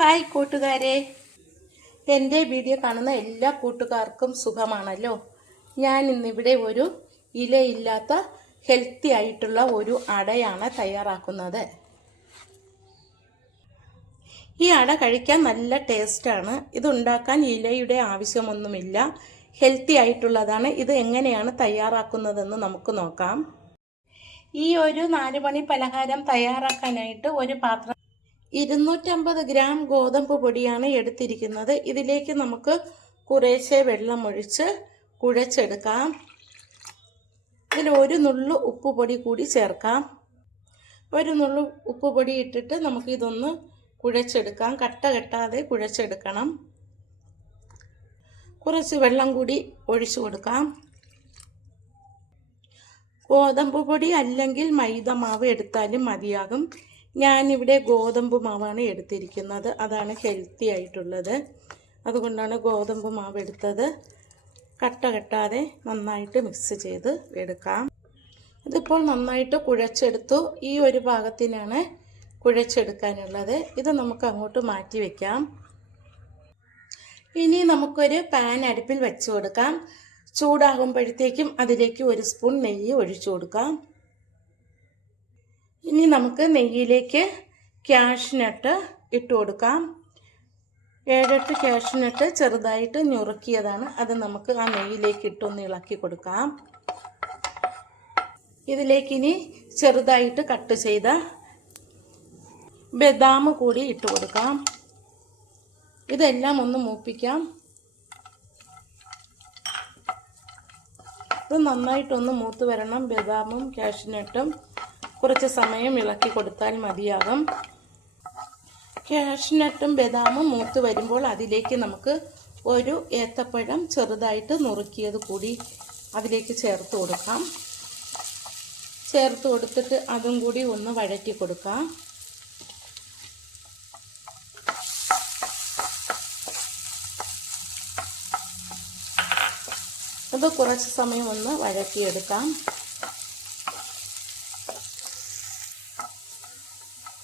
Hi കൂട്ടുകാരെ, എൻ്റെ video കാണുന്ന എല്ലാ കൂട്ടുകാർക്കും സുഖമാണല്ലോ. ഞാൻ ഇന്നിവിടെ ഒരു ഇലയില്ലാത്ത ഹെൽത്തി ആയിട്ടുള്ള ഒരു അടയാണ് തയ്യാറാക്കുന്നത്. ഈ അട കഴിക്കാൻ നല്ല ടേസ്റ്റാണ്. ഇതുണ്ടാക്കാൻ ഇലയുടെ ആവശ്യമൊന്നുമില്ല, ഹെൽത്തി ആയിട്ടുള്ളതാണ്. ഇത് എങ്ങനെയാണ് തയ്യാറാക്കുന്നതെന്ന് നമുക്ക് നോക്കാം. ഈ ഒരു 4 മണി പലഹാരം തയ്യാറാക്കാനായിട്ട് ഒരു പാത്രം 250 ഗ്രാം ഗോതമ്പ് പൊടിയാണ് എടുത്തിരിക്കുന്നത്. ഇതിലേക്ക് നമുക്ക് കുറേശ്ശെ വെള്ളം ഒഴിച്ച് കുഴച്ചെടുക്കാം. ഇതിൽ ഒരു നുള്ളു ഉപ്പുപൊടി കൂടി ചേർക്കാം. ഒരു നുള്ളു ഉപ്പുപൊടി ഇട്ടിട്ട് നമുക്ക് ഇതൊന്ന് കുഴച്ചെടുക്കാം. കട്ട കെട്ടാതെ കുഴച്ചെടുക്കണം. കുറച്ച് വെള്ളം കൂടി ഒഴിച്ചു കൊടുക്കാം. ഗോതമ്പ് പൊടി അല്ലെങ്കിൽ മൈദ മാവ് എടുത്താലും മതിയാകും. ഞാനിവിടെ ഗോതമ്പ് മാവാണ് എടുത്തിരിക്കുന്നത്. അതാണ് ഹെൽത്തി ആയിട്ടുള്ളത്. അതുകൊണ്ടാണ് ഗോതമ്പ് മാവ് എടുത്തത്. കട്ട കെട്ടാതെ നന്നായിട്ട് മിക്സ് ചെയ്ത് എടുക്കാം. ഇതിപ്പോൾ നന്നായിട്ട് കുഴച്ചെടുത്തു. ഈ ഒരു പാകത്തിനാണ് കുഴച്ചെടുക്കാനുള്ളത്. ഇത് നമുക്ക് അങ്ങോട്ട് മാറ്റി വയ്ക്കാം. ഇനി നമുക്കൊരു പാൻ അടുപ്പിൽ വെച്ച് കൊടുക്കാം. ചൂടാകുമ്പോഴത്തേക്കും അതിലേക്ക് 1 സ്പൂൺ നെയ്യ് ഒഴിച്ചു കൊടുക്കാം. ഇനി നമുക്ക് നെയ്യിലേക്ക് കാഷ്നട്ട് ഇട്ട് കൊടുക്കാം. 7-8 കാഷ്നട്ട് ചെറുതായിട്ട് ഞുറുക്കിയതാണ്. അത് നമുക്ക് ആ നെയ്യിലേക്ക് ഇട്ടൊന്ന് ഇളക്കി കൊടുക്കാം. ഇതിലേക്ക് ഇനി ചെറുതായിട്ട് കട്ട് ചെയ്ത ബദാം കൂടി ഇട്ട് കൊടുക്കാം. ഇതെല്ലാം ഒന്ന് മൂപ്പിക്കാം. ഇത് നന്നായിട്ടൊന്ന് മൂത്ത് വരണം. ബദാമും കാഷ്നട്ടും കുറച്ച് സമയം ഇളക്കി കൊടുത്താൽ മതിയാകും. കാഷ്നട്ടും ബദാമും മൂത്ത് വരുമ്പോൾ അതിലേക്ക് നമുക്ക് ഒരു ഏത്തപ്പഴം ചെറുതായിട്ട് നുറുക്കിയത് കൂടി അതിലേക്ക് ചേർത്ത് കൊടുക്കാം. ചേർത്ത് കൊടുത്തിട്ട് അതും കൂടി ഒന്ന് വഴറ്റി കൊടുക്കാം. അത് കുറച്ച് സമയം ഒന്ന് വഴറ്റിയെടുക്കാം.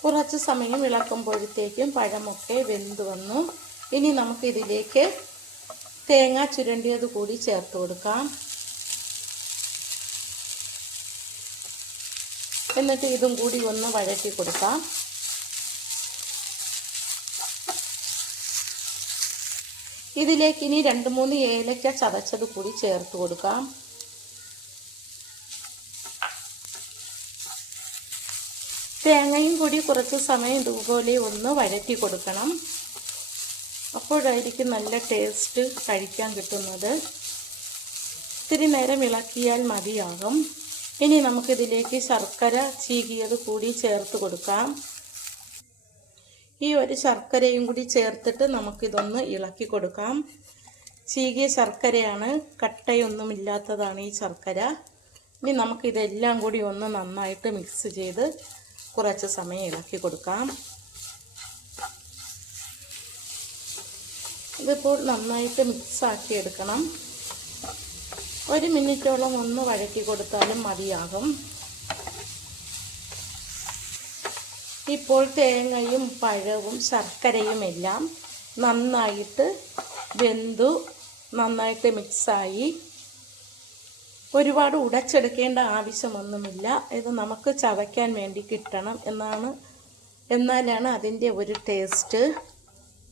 കുറച്ച് സമയം ഇളക്കുമ്പോഴത്തേക്കും പഴമൊക്കെ വെന്ത് വന്നു. ഇനി നമുക്കിതിലേക്ക് തേങ്ങ ചുരണ്ടിയത് കൂടി ചേർത്ത് കൊടുക്കാം. എന്നിട്ട് ഇതും കൂടി ഒന്ന് വഴറ്റി കൊടുക്കാം. ഇതിലേക്ക് ഇനി 2-3 ഏലക്ക ചതച്ചത് കൂടി ചേർത്ത് കൊടുക്കാം. തേങ്ങയും കൂടി കുറച്ച് സമയം ഇതുപോലെ ഒന്ന് വഴറ്റി കൊടുക്കണം. അപ്പോഴായിരിക്കും നല്ല ടേസ്റ്റ് കഴിക്കാൻ കിട്ടുന്നത്. ഇത്തിരി നേരം ഇളക്കിയാൽ മതിയാകും. ഇനി നമുക്കിതിലേക്ക് ശർക്കര ചീകിയത് കൂടി ചേർത്ത് കൊടുക്കാം. ഈ ഒരു ശർക്കരയും കൂടി ചേർത്തിട്ട് നമുക്കിതൊന്ന് ഇളക്കി കൊടുക്കാം. ചീകിയ ശർക്കരയാണ്, കട്ടയൊന്നുമില്ലാത്തതാണ് ഈ ശർക്കര. ഇനി നമുക്കിതെല്ലാം കൂടി ഒന്ന് നന്നായിട്ട് മിക്സ് ചെയ്ത് കുറച്ച് സമയം ഇളക്കി കൊടുക്കാം. ഇതിപ്പോൾ നന്നായിട്ട് മിക്സാക്കി എടുക്കണം. 1 മിനിറ്റോളം ഒന്ന് വഴറ്റി കൊടുത്താലും മതിയാകും. ഇപ്പോൾ തേങ്ങയും പഴവും ശർക്കരയും എല്ലാം നന്നായിട്ട് വെന്തു, നന്നായിട്ട് മിക്സായി. ഒരുപാട് ഉടച്ചെടുക്കേണ്ട ആവശ്യമൊന്നുമില്ല. ഇത് നമുക്ക് ചവയ്ക്കാൻ വേണ്ടി കിട്ടണം എന്നാലാണ് അതിൻ്റെ ഒരു ടേസ്റ്റ്.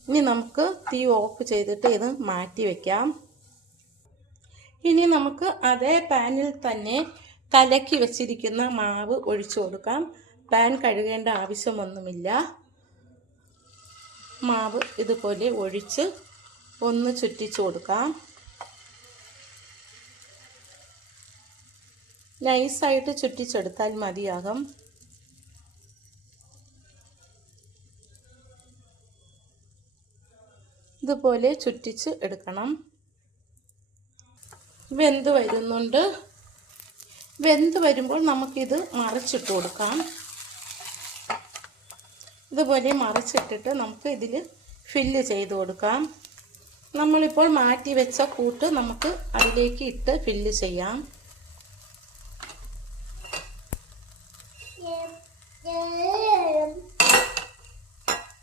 ഇനി നമുക്ക് തീ ഓഫ് ചെയ്തിട്ട് ഇത് മാറ്റി വയ്ക്കാം. ഇനി നമുക്ക് അതേ പാനിൽ തന്നെ കലക്കി വെച്ചിരിക്കുന്ന മാവ് ഒഴിച്ചു കൊടുക്കാം. പാൻ കഴുകേണ്ട ആവശ്യമൊന്നുമില്ല. മാവ് ഇതുപോലെ ഒഴിച്ച് ഒന്ന് ചുറ്റിച്ചു കൊടുക്കാം. നൈസായിട്ട് ചുറ്റിച്ചെടുത്താൽ മതിയാകും. ഇതുപോലെ ചുറ്റിച്ച് എടുക്കണം. വെന്ത് വരുന്നുണ്ട്. വെന്ത് വരുമ്പോൾ നമുക്കിത് മറിച്ചിട്ട് കൊടുക്കാം. ഇതുപോലെ മറിച്ചിട്ടിട്ട് നമുക്ക് ഇതിൽ ഫില്ല് ചെയ്ത് കൊടുക്കാം. നമ്മളിപ്പോൾ മാറ്റി വെച്ച കൂട്ട് നമുക്ക് അതിലേക്ക് ഇട്ട് ഫില്ല് ചെയ്യാം.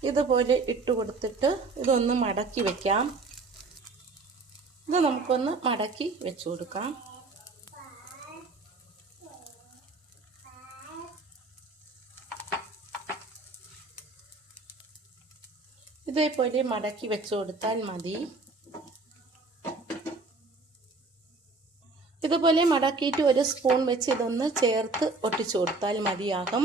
ഇതുപോലെ ഇട്ട് കൊടുത്തിട്ട് ഇതൊന്ന് മടക്കി വയ്ക്കാം. ഇത് നമുക്കൊന്ന് മടക്കി വെച്ച് കൊടുക്കാം. ഇതേപോലെ മടക്കി വെച്ച് കൊടുത്താൽ മതി. ഇതുപോലെ മടക്കിയിട്ട് ഒരു സ്പൂൺ വെച്ച് ഇതൊന്ന് ചേർത്ത് ഒട്ടിച്ചു കൊടുത്താൽ മതിയാകും.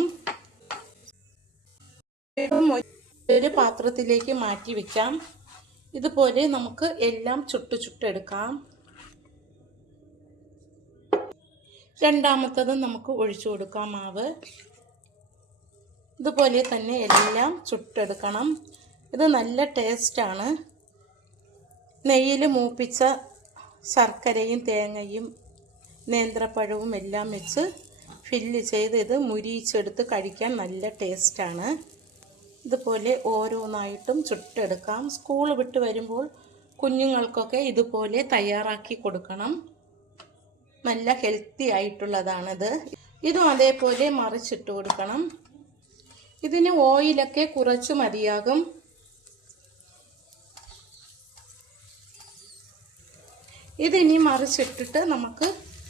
ഒരു പാത്രത്തിലേക്ക് മാറ്റി വെക്കാം. ഇതുപോലെ നമുക്ക് എല്ലാം ചുട്ടെടുക്കാം. രണ്ടാമത്തത് നമുക്ക് ഒഴിച്ചു കൊടുക്കാം മാവ്. ഇതുപോലെ തന്നെ എല്ലാം ചുട്ടെടുക്കണം. ഇത് നല്ല ടേസ്റ്റാണ്. നെയ്യിൽ മൂപ്പിച്ച ശർക്കരയും തേങ്ങയും നേന്ത്രപ്പഴവും എല്ലാം വെച്ച് ഫില്ല് ചെയ്ത് ഇത് മുരിയിച്ചെടുത്ത് കഴിക്കാൻ നല്ല ടേസ്റ്റാണ്. ഇതുപോലെ ഓരോന്നായിട്ടും ചുട്ടെടുക്കാം. സ്കൂൾ വിട്ട് വരുമ്പോൾ കുഞ്ഞുങ്ങൾക്കൊക്കെ ഇതുപോലെ തയ്യാറാക്കി കൊടുക്കണം. നല്ല ഹെൽത്തി ആയിട്ടുള്ളതാണിത്. ഇതും അതേപോലെ മറിച്ചിട്ട് കൊടുക്കണം. ഇതിന് ഓയിലൊക്കെ കുറച്ച് മതിയാകും. ഇതിനി മറിച്ചിട്ടിട്ട് നമുക്ക്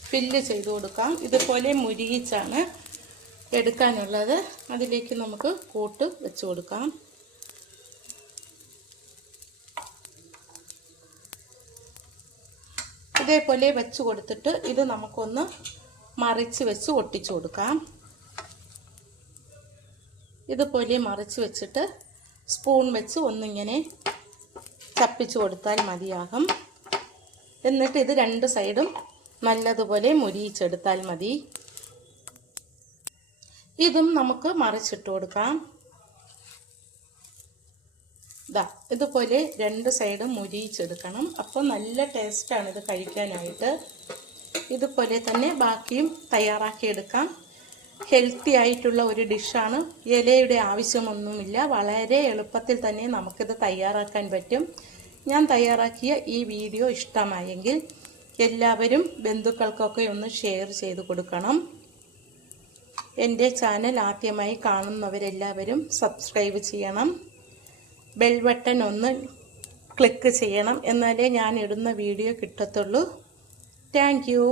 ഫില്ല് ചെയ്ത് കൊടുക്കാം. ഇതുപോലെ മുരിയിച്ചാണ് എടുക്കാനുള്ളത്. അതിലേക്ക് നമുക്ക് കൂട്ട് വെച്ച് കൊടുക്കാം. ഇതേപോലെ വെച്ച് കൊടുത്തിട്ട് ഇത് നമുക്കൊന്ന് മറിച്ച് വെച്ച് ഒട്ടിച്ചു കൊടുക്കാം. ഇതുപോലെ മറിച്ച് വെച്ചിട്ട് സ്പൂൺ വെച്ച് ഒന്നിങ്ങനെ ചപ്പിച്ചു കൊടുത്താൽ മതിയാകും. എന്നിട്ട് ഇത് രണ്ട് സൈഡും നല്ലതുപോലെ മുരിയിച്ചെടുത്താൽ മതി. ഇതും നമുക്ക് മറിച്ചിട്ട് കൊടുക്കാം. ഇതുപോലെ രണ്ട് സൈഡും മുരിയിച്ചെടുക്കണം. അപ്പോൾ നല്ല ടേസ്റ്റാണ് ഇത് കഴിക്കാനായിട്ട്. ഇതുപോലെ തന്നെ ബാക്കിയും തയ്യാറാക്കിയെടുക്കാം. ഹെൽത്തി ആയിട്ടുള്ള ഒരു ഡിഷാണ്. ഇലയുടെ ആവശ്യമൊന്നുമില്ല. വളരെ എളുപ്പത്തിൽ തന്നെ നമുക്കിത് തയ്യാറാക്കാൻ പറ്റും. ഞാൻ തയ്യാറാക്കിയ ഈ വീഡിയോ ഇഷ്ടമായെങ്കിൽ എല്ലാവരും ബന്ധുക്കൾക്കൊക്കെ ഒന്ന് ഷെയർ ചെയ്ത് കൊടുക്കണം. എൻ്റെ ചാനൽ ആദ്യമായി കാണുന്നവരെല്ലാവരും സബ്സ്ക്രൈബ് ചെയ്യണം. ബെൽ ബട്ടൺ ഒന്ന് ക്ലിക്ക് ചെയ്യണം. എന്നാലേ ഞാൻ ഇടുന്ന വീഡിയോ കിട്ടത്തുള്ളൂ. Thank you.